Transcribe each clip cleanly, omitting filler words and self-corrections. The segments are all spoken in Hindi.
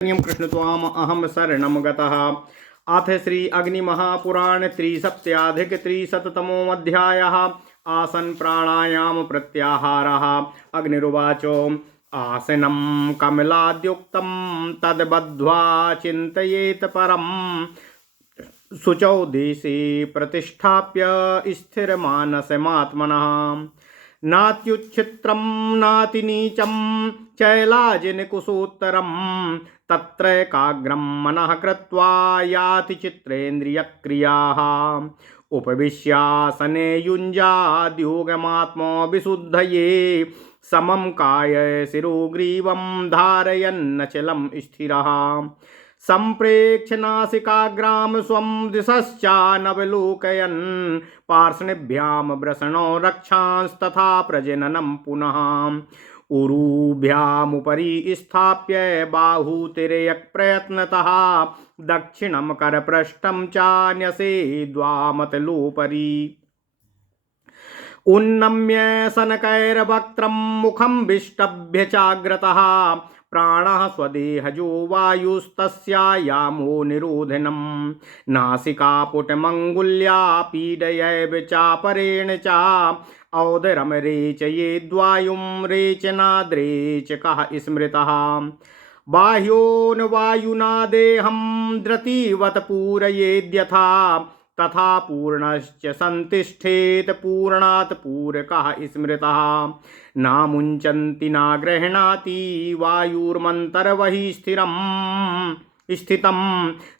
कृष्ण त्वाम अहम शरणम गतः। अथ श्री अग्निमहापुराण त्रिसप्त्याधिक त्रिशततमोऽध्यायः। आसन प्राणायाम प्रत्याहारः। अग्निरुवाचो आसनं कमलाद्युक्तं तद्बद्ध्वा चिन्तयेत परम् शुचौ देशे प्रतिष्ठाप्य स्थिरमानसमात्मनः। नात्युच्छित्रं नातिनीचं चैलाजिनकुशोत्तरं तत्रैकाग्रं मनः कृत्वा याति चित्रेन्द्रियक्रियाः। उपविश्यासने युञ्जाद्योगमात्मा विशुद्धये समं काय शिरोग्रीवं धारयन्नचलं स्थिरः। सम्प्रेक्ष्य नासिकाग्रां स्वं दिशश्चानवलोकयन् पार्ष्णिभ्यां वृषणो रक्षांस्तथा प्रजननं पुनः। उरुभ्यामुपरि स्थाप्य बाहुतिर्यक्प्रयत्नतः दक्षिणं करपृष्ठं चान्यसेद्वामतलोपरि। उन्नम्य शनकैर्वक्त्रं मुखं विष्टभ्य चाग्रतः प्राणः स्वदेहजो वायुस्तस्यायामो निरोधनं। नासिकापुटमङ्गुल्या पीडयैव चापरेण च औदरं रेचयेद्वायुं रेचनाद्रेचकः स्मृतः। बाह्योन वायुना देहं धृतिवत् पूरयेद्यथा तथा पूर्णश्च संतिष्ठेत पूर्णात् पूरकः स्मृतः। नामुञ्चन्ति न गृह्णाति वायुर्मन्तर्बहिः स्थितं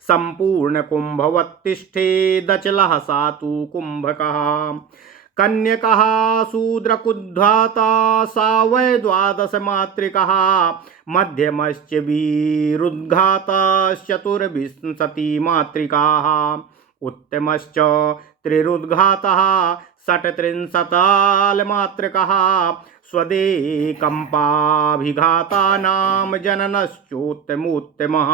सम्पूर्णकुम्भवत्तिष्ठेदचलः सा तु कुम्भकः। कन्यकः शूद्रकुद्धाता सा वै द्वादशमातृकः मध्यमश्च वीरुद्घातश्चतुर्विंशतिमातृकाः उत्तमश्च त्रिरुद्घातः षट्त्रिंशताल्मातृकः स्वदेकम्पाभिघातानां जननश्चोत्तमोत्तमः।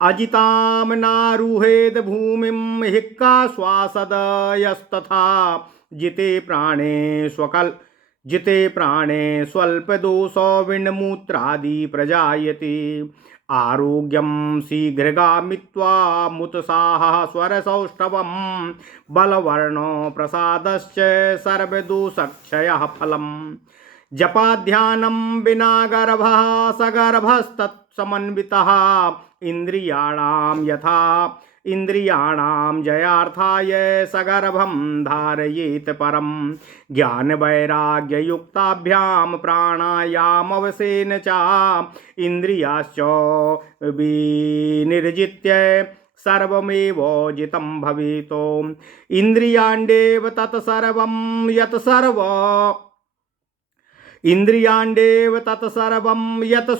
अजितां नारुहेद भूमिं हिक्का श्वासदयस्तथा जिते प्राणे स्वल्पदोषो विण्मूत्रादि प्रजायते। आरोग्यं शीघ्रगामित्वा मुतसाहः स्वरसौष्ठवं बलवर्णो प्रसादश्च सर्वदोषक्षयः फलम्। जपाध्यानं विना गर्भः सगर्भस्तत्समन्वितः इन्द्रियाणां जयार्थाय सगर्भं धारयेत परम्। ज्ञानवैराग्ययुक्ताभ्यां प्राणायामवशेन च इन्द्रियाश्च विनिर्जित्य सर्वमेवोजितं भवेत्। इन्द्रियाण्डेव तत्सर्वं यत्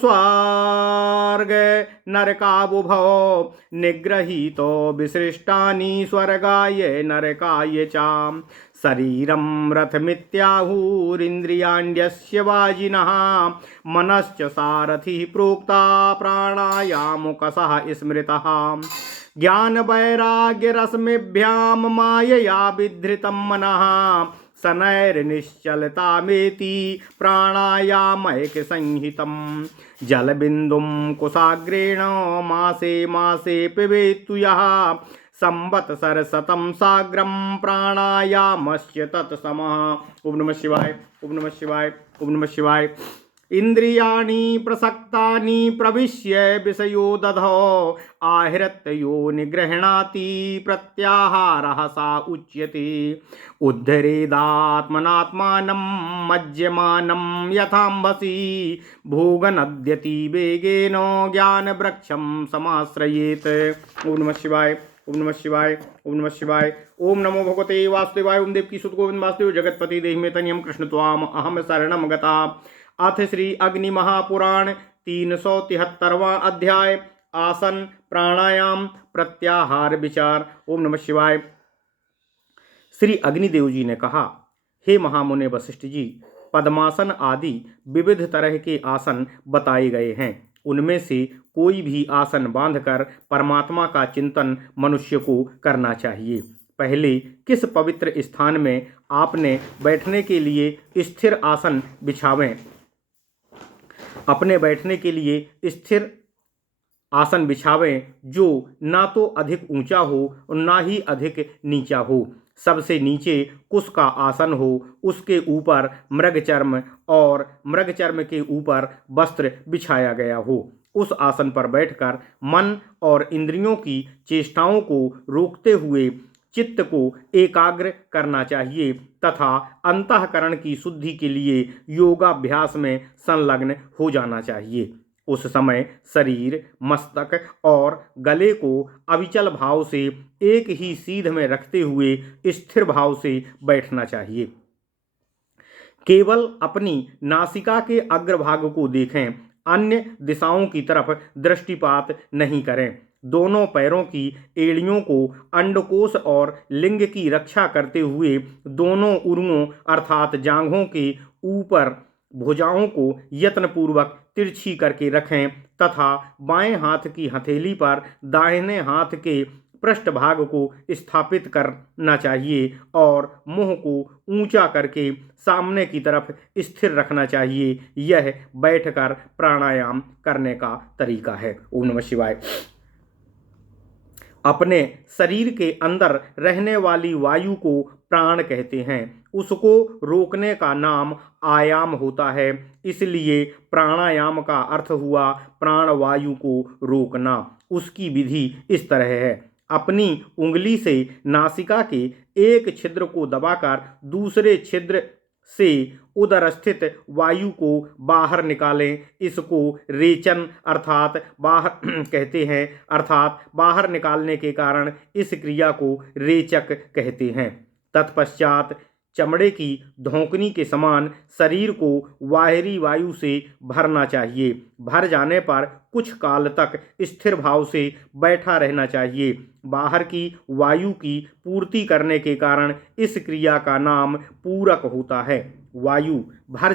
स्वर्ग नरकाबुभो निगृहीतो विसृष्टानि स्वर्गाय नरकाय च। शरीरं रथमित्याहुरिन्द्रियाण्यस्य वाजिनः मनश्च सारथिः प्रोक्ता प्राणायामुकसः स्मृतः। ज्ञानवैराग्यरश्मिभ्यां मायया विधृतं मनः शनैर्निश्चलतामेति प्राणायामैकसंहितं। जलबिन्दुं कुशाग्रेण मासे मासे पिबेत्तु यः संवत्सरशतं साग्रं प्राणायामस्य तत्समः। ओम नमः शिवाय, ओम नमः शिवाय, ओम नमः शिवाय। इंद्रियाणि प्रसक्तानि प्रविश्य विषयो दधौ आहृत्य यो निगृह्णाति प्रत्याहारः सा उच्यते। उद्धरेदात्मनात्मानं मज्यमानं यथाम्भसि भोगनद्यति वेगेन ज्ञानवृक्षं समाश्रयेत्। ओम नमः शिवाय, ओम नमः शिवाय, ओम नमः शिवाय। ओम नमो भगवते वासुदेवाय। ओम देवकी सुत गोविंद वासुदेव जगतपति देहि में तनियम कृष्ण त्वाम अहम शरणम गता। अथ श्री अग्नि महापुराण 373वां अध्याय। आसन प्राणायाम प्रत्याहार विचार। ओम नमः शिवाय। श्री अग्निदेव जी ने कहा, हे महामुने वशिष्ठ जी, पद्मासन आदि विविध तरह के आसन बताए गए हैं। उनमें से कोई भी आसन बांधकर परमात्मा का चिंतन मनुष्य को करना चाहिए। पहले किस पवित्र स्थान में आपने बैठने के लिए स्थिर आसन बिछावें। अपने बैठने के लिए स्थिर आसन बिछावें जो ना तो अधिक ऊंचा हो और ना ही अधिक नीचा हो। सबसे नीचे कुश का आसन हो, उसके ऊपर मृगचर्म और मृगचर्म के ऊपर वस्त्र बिछाया गया हो। उस आसन पर बैठकर मन और इंद्रियों की चेष्टाओं को रोकते हुए चित्त को एकाग्र करना चाहिए तथा अंतःकरण की शुद्धि के लिए योगाभ्यास में संलग्न हो जाना चाहिए। उस समय शरीर, मस्तक और गले को अविचल भाव से एक ही सीध में रखते हुए स्थिर भाव से बैठना चाहिए। केवल अपनी नासिका के अग्रभाग को देखें, अन्य दिशाओं की तरफ दृष्टिपात नहीं करें। दोनों पैरों की एड़ियों को अंडकोश और लिंग की रक्षा करते हुए दोनों उरुओं अर्थात जांघों के ऊपर भुजाओं को यत्नपूर्वक तिरछी करके रखें तथा बाएं हाथ की हथेली पर दाहिने हाथ के पृष्ठभाग को स्थापित करना चाहिए और मुंह को ऊंचा करके सामने की तरफ स्थिर रखना चाहिए। यह बैठकर प्राणायाम करने का तरीका है। ओम नमः शिवाय। अपने शरीर के अंदर रहने वाली वायु को प्राण कहते हैं। उसको रोकने का नाम आयाम होता है। इसलिए प्राणायाम का अर्थ हुआ प्राण वायु को रोकना। उसकी विधि इस तरह है। अपनी उंगली से नासिका के एक छिद्र को दबाकर दूसरे छिद्र से उदर स्थित वायु को बाहर निकालें। इसको रेचन अर्थात बाहर कहते हैं, अर्थात बाहर निकालने के कारण इस क्रिया को रेचक कहते हैं। तत्पश्चात चमड़े की धौंकनी के समान शरीर को बाहरी वायु से भरना चाहिए। भर जाने पर कुछ काल तक स्थिर भाव से बैठा रहना चाहिए। बाहर की वायु की पूर्ति करने के कारण इस क्रिया का नाम पूरक होता है। वायु भर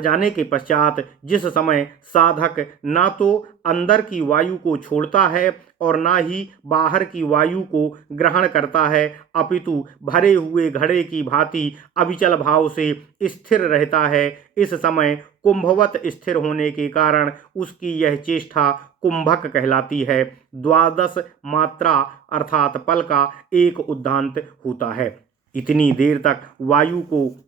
जाने के पश्चात जिस समय साधक ना तो अंदर की वायु को छोड़ता है और ना ही बाहर की वायु को ग्रहण करता है, अपितु भरे हुए घड़े की भांति अविचल भाव से स्थिर रहता है, इस समय कुंभवत स्थिर होने के कारण उसकी यह चेष्टा कुंभक कहलाती है। 12 मात्रा अर्थात पल का एक उद्दांत होता है। इतनी देर तक वायु को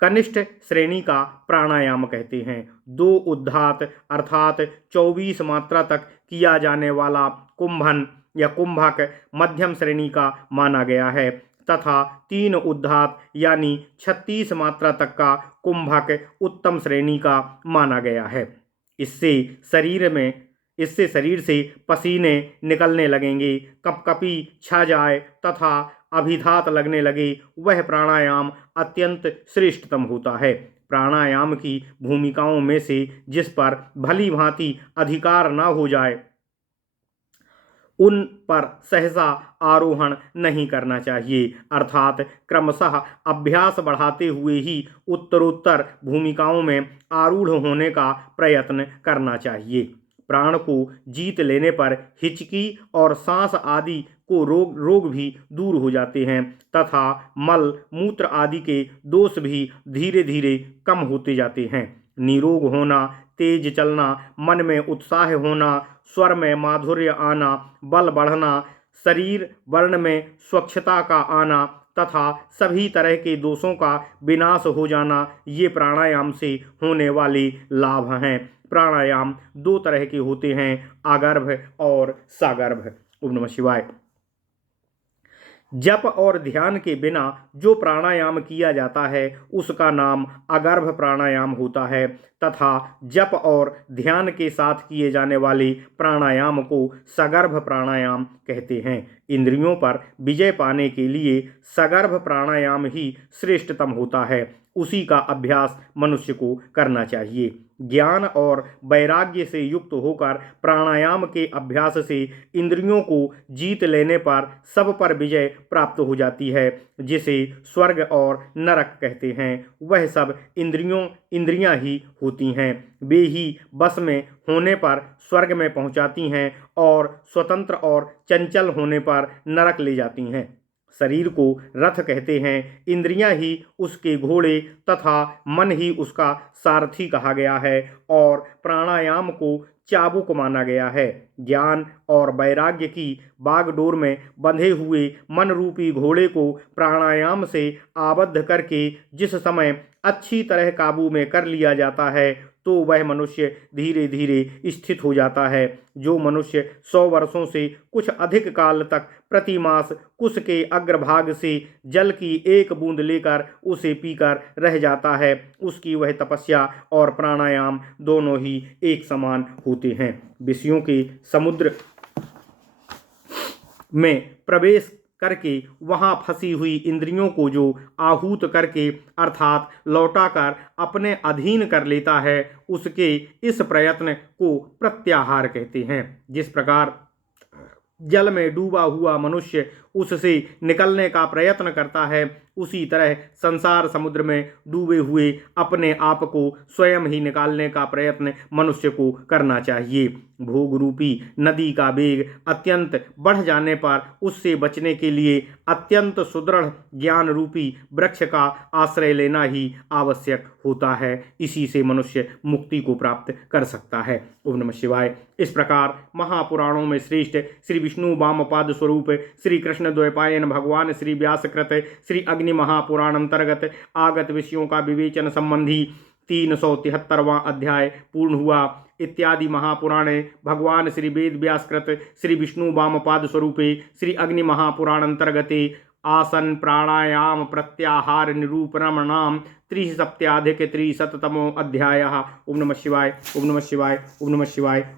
कनिष्ठ श्रेणी का प्राणायाम कहते हैं। 2 उद्धात अर्थात 24 मात्रा तक किया जाने वाला कुंभन या कुंभक मध्यम श्रेणी का माना गया है तथा 3 उद्धात यानी 36 मात्रा तक का कुंभक उत्तम श्रेणी का माना गया है। इससे शरीर से पसीने निकलने लगेंगे, कपकपी छा जाए तथा अभिघात लगने लगे, वह प्राणायाम अत्यंत श्रेष्ठतम होता है। प्राणायाम की भूमिकाओं में से जिस पर भली भांति अधिकार न हो जाए उन पर सहसा आरोहण नहीं करना चाहिए, अर्थात क्रमशः अभ्यास बढ़ाते हुए ही उत्तरोत्तर भूमिकाओं में आरूढ़ होने का प्रयत्न करना चाहिए। प्राण को जीत लेने पर हिचकी और सांस आदि को रोग भी दूर हो जाते हैं तथा मल मूत्र आदि के दोष भी धीरे धीरे कम होते जाते हैं। निरोग होना, तेज चलना, मन में उत्साह होना, स्वर में माधुर्य आना, बल बढ़ना, शरीर वर्ण में स्वच्छता का आना तथा सभी तरह के दोषों का विनाश हो जाना, ये प्राणायाम से होने वाले लाभ हैं। प्राणायाम 2 तरह के होते हैं, आगर्भ और सागर्भ। ओम नमः शिवाय। जप और ध्यान के बिना जो प्राणायाम किया जाता है उसका नाम अगर्भ प्राणायाम होता है तथा जप और ध्यान के साथ किए जाने वाले प्राणायाम को सगर्भ प्राणायाम कहते हैं। इंद्रियों पर विजय पाने के लिए सगर्भ प्राणायाम ही श्रेष्ठतम होता है। उसी का अभ्यास मनुष्य को करना चाहिए। ज्ञान और वैराग्य से युक्त होकर प्राणायाम के अभ्यास से इंद्रियों को जीत लेने पर सब पर विजय प्राप्त हो जाती है, जिसे स्वर्ग और नरक कहते हैं। वह सब इंद्रियां ही होती हैं। वे ही बस में होने पर स्वर्ग में पहुंचाती हैं और स्वतंत्र और चंचल होने पर नरक ले जाती हैं। शरीर को रथ कहते हैं, इंद्रियां ही उसके घोड़े तथा मन ही उसका सारथी कहा गया है और प्राणायाम को चाबुक माना गया है। ज्ञान और वैराग्य की बागडोर में बंधे हुए मन रूपी घोड़े को प्राणायाम से आबद्ध करके जिस समय अच्छी तरह काबू में कर लिया जाता है तो वह मनुष्य धीरे धीरे स्थित हो जाता है। जो मनुष्य 100 वर्षों से कुछ अधिक काल तक प्रतिमास कुश के अग्रभाग से जल की एक बूंद लेकर उसे पीकर रह जाता है, उसकी वह तपस्या और प्राणायाम दोनों ही एक समान होते हैं। विषयों के समुद्र में प्रवेश करके वहां फंसी हुई इंद्रियों को जो आहूत करके अर्थात लौटाकर अपने अधीन कर लेता है, उसके इस प्रयत्न को प्रत्याहार कहते हैं। जिस प्रकार जल में डूबा हुआ मनुष्य उससे निकलने का प्रयत्न करता है, उसी तरह संसार समुद्र में डूबे हुए अपने आप को स्वयं ही निकालने का प्रयत्न मनुष्य को करना चाहिए। भोग रूपी नदी का वेग अत्यंत बढ़ जाने पर उससे बचने के लिए अत्यंत सुदृढ़ ज्ञान रूपी वृक्ष का आश्रय लेना ही आवश्यक होता है। इसी से मनुष्य मुक्ति को प्राप्त कर सकता है। ओम नमः शिवाय। इस प्रकार महापुराणों में श्रेष्ठ श्री विष्णु वामपाद स्वरूप श्री कृष्ण द्वैपायन भगवान श्री व्यासकृत श्री अग्नि महापुराण अंतर्गत आगत विषयों का विवेचन संबंधी 373वां अध्याय पूर्ण हुआ। इत्यादि महापुराणे भगवान श्री वेद व्यासकृत श्री विष्णु वामपाद स्वरूपे श्री अग्नि महापुराण अंतर्गते आसन प्राणायाम प्रत्याहार निरूपणम 3 सप्त्याधिक 300तमो अध्यायः। ओम नमः शिवाय। ओम नमः शिवाय। ओम नमः शिवाय।